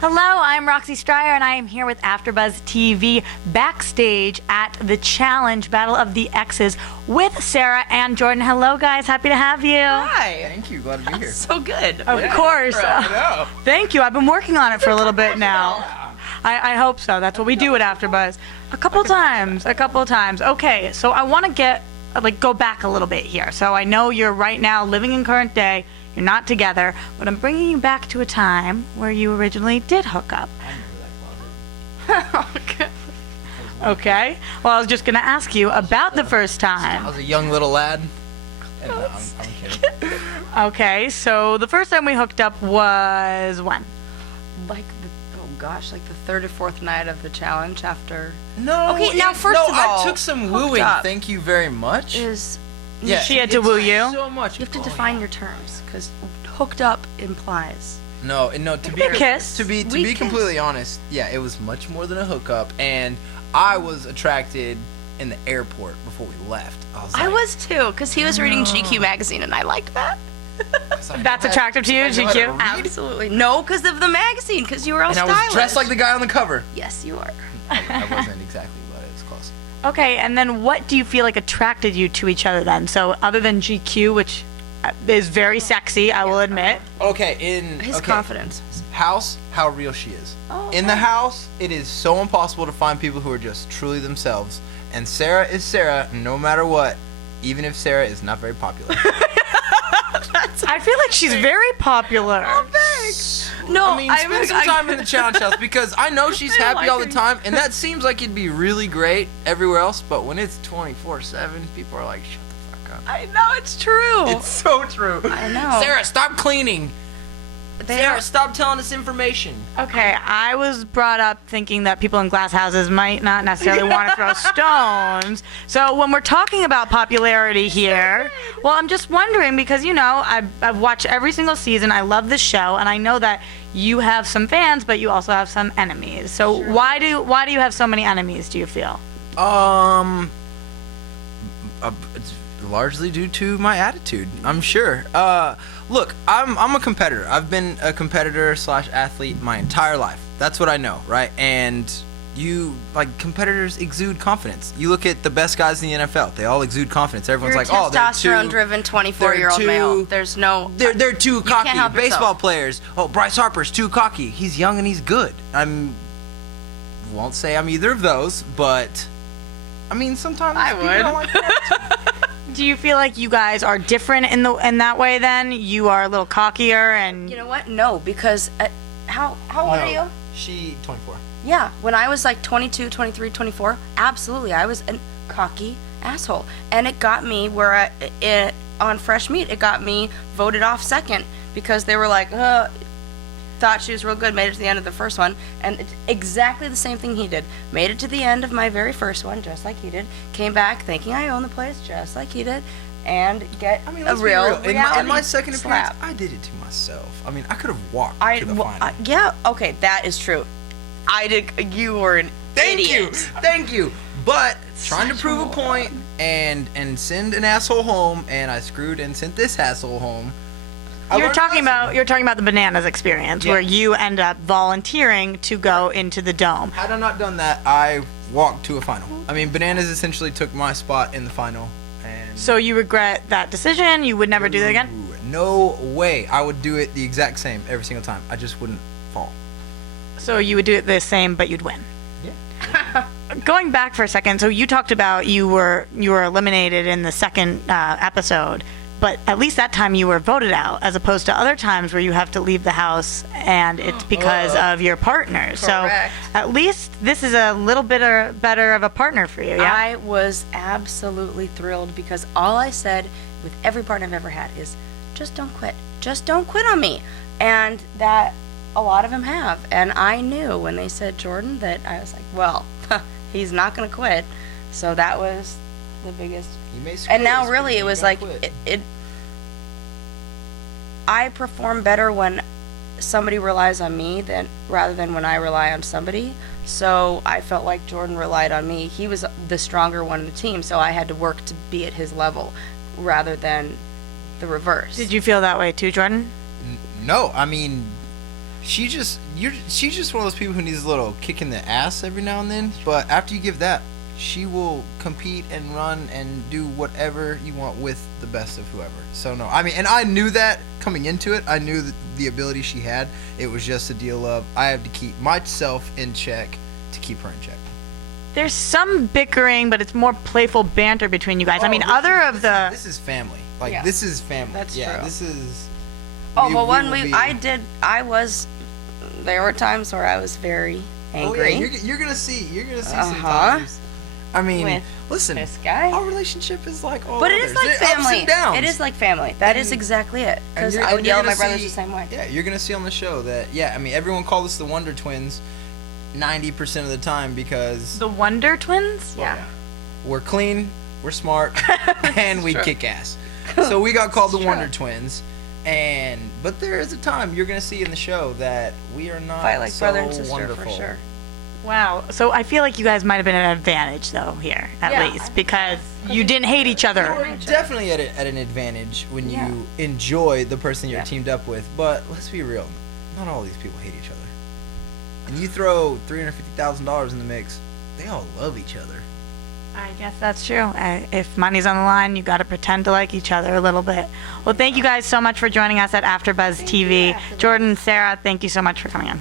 Hello, I'm Roxy Striar, and I am here with AfterBuzz TV backstage at the Challenge Battle of the Exes with Sarah and Jordan. Hello, guys. Happy to have you. Hi. Thank you. Glad to be here. So good. Of course. Thank you. I've been working on it for a little bit now. I hope so. That's what we do at AfterBuzz. A couple times. Okay, so I want to go back a little bit here. So I know you're right now living in current day. You're not together, but I'm bringing you back to a time where you originally did hook up. Okay. Well, I was just going to ask you about the first time. I was a young little lad. No, I'm kidding. Okay, so the first time we hooked up was when? Like the third or fourth night of the challenge after. No. Okay, now first of all, I took some wooing. up. Thank you very much. Yeah, she had to woo you? So much. You have to define your terms, because hooked up implies. No. To be kiss. To be completely honest, yeah, it was much more than a hookup, and I was attracted in the airport before we left. I was too, because he was reading GQ magazine, and I liked that. That's attractive to you, GQ? Absolutely. No, because of the magazine, because you were all stylish. I was dressed like the guy on the cover. Yes, you are. I wasn't exactly, but it was close. Okay, and then what do you feel like attracted you to each other then? So other than GQ, which is very sexy, I will admit. Okay, his confidence. House, how real she is. Oh, in the house, it is so impossible to find people who are just truly themselves. And Sarah is Sarah, no matter what, even if Sarah is not very popular. I feel like she's very popular. Oh, thanks. No, I mean, spend some time in the challenge house, because I know she's happy all the time, and that seems like it'd be really great everywhere else, but when it's 24/7, people are like, shut the fuck up. I know, it's true. It's so true. I know. Sarah, stop cleaning. Sarah, stop telling us information. Okay, I was brought up thinking that people in glass houses might not necessarily want to throw stones. So when we're talking about popularity here, well, I'm just wondering because, you know, I've watched every single season. I love this show, and I know that you have some fans, but you also have some enemies. So why do you have so many enemies, do you feel? It's largely due to my attitude, I'm sure. Look, I'm a competitor. I've been a competitor / athlete my entire life. That's what I know, right? And competitors exude confidence. You look at the best guys in the NFL; they all exude confidence. Everyone's You're like, "Oh, they're testosterone-driven 24-year-old male." There's no. They're too cocky. Can't help Baseball yourself. players. Oh, Bryce Harper's too cocky. He's young and he's good. Won't say I'm either of those, but I mean, sometimes I people would. don't like that. Do you feel like you guys are different in that way then? You are a little cockier and... You know what? No, because how old are you? She 24. Yeah, when I was like 22, 23, 24, absolutely, I was a cocky asshole. And it got me where on Fresh Meat, it got me voted off second because they were like, thought she was real good, made it to the end of the first one, and it's exactly the same thing he did. Made it to the end of my very first one, just like he did. Came back thinking I own the place, just like he did, and get a real reality in my second appearance, slap. I did it to myself. I mean, I could have walked to the final. Yeah, okay, that is true. I did. You were an idiot. Thank you. But trying to prove a point and send an asshole home, and I screwed and sent this asshole home. You're talking about the bananas experience where you end up volunteering to go into the dome. Had I not done that, I walked to a final. I mean, bananas essentially took my spot in the final. And so you regret that decision? You would never do that again? No way. I would do it the exact same every single time. I just wouldn't fall. So you would do it the same, but you'd win. Yeah. Going back for a second, so you talked about you were eliminated in the second episode. But at least that time you were voted out, as opposed to other times where you have to leave the house and it's because of your partner. Correct. So at least this is a little bit better of a partner for you, yeah? I was absolutely thrilled because all I said with every partner I've ever had is, just don't quit. Just don't quit on me. And that a lot of them have. And I knew when they said Jordan that I was like, well, he's not going to quit. So that was the biggest. And now really it was like I perform better when somebody relies on me rather than when I rely on somebody. So I felt like Jordan relied on me. He was the stronger one in the team, so I had to work to be at his level rather than the reverse. Did you feel that way too, Jordan? No, I mean, she's just one of those people who needs a little kick in the ass every now and then. But after you give that, she will compete and run and do whatever you want with the best of whoever. So no, I mean, and I knew that coming into it. I knew the ability she had. It was just a deal of I have to keep myself in check to keep her in check. There's some bickering, but it's more playful banter between you guys. I mean, This is family. Like, Yeah. this is family. That's yeah, true. This is... There were times where I was very angry. Oh, yeah, you're gonna see sometimes. I mean, With listen, this guy. our relationship is like all But it others. is like There's ups family. and downs. It is like family. That is exactly it. And Because you're- I and would you're yell at my gonna brothers see- the same way. Yeah, you're gonna see on the show that I mean, everyone called us the Wonder Twins 90% of the time because the Wonder Twins. Yeah. we're clean, we're smart, and we true. kick ass. So we got called the It's Wonder true. Twins. But there is a time you're gonna see in the show that we are not Fight like so brother and sister wonderful. for sure. Wow. So I feel like you guys might have been at an advantage though here, at Yeah. least, because you didn't hate each other. You're definitely at an advantage when Yeah. you enjoy the person you're Yeah. teamed up with. But let's be real, not all these people hate each other. And you throw $350,000 in the mix, they all love each other. I guess that's true. If money's on the line, you got to pretend to like each other a little bit. Well, thank you guys so much for joining us at AfterBuzz TV. Jordan, Sarah, thank you so much for coming on.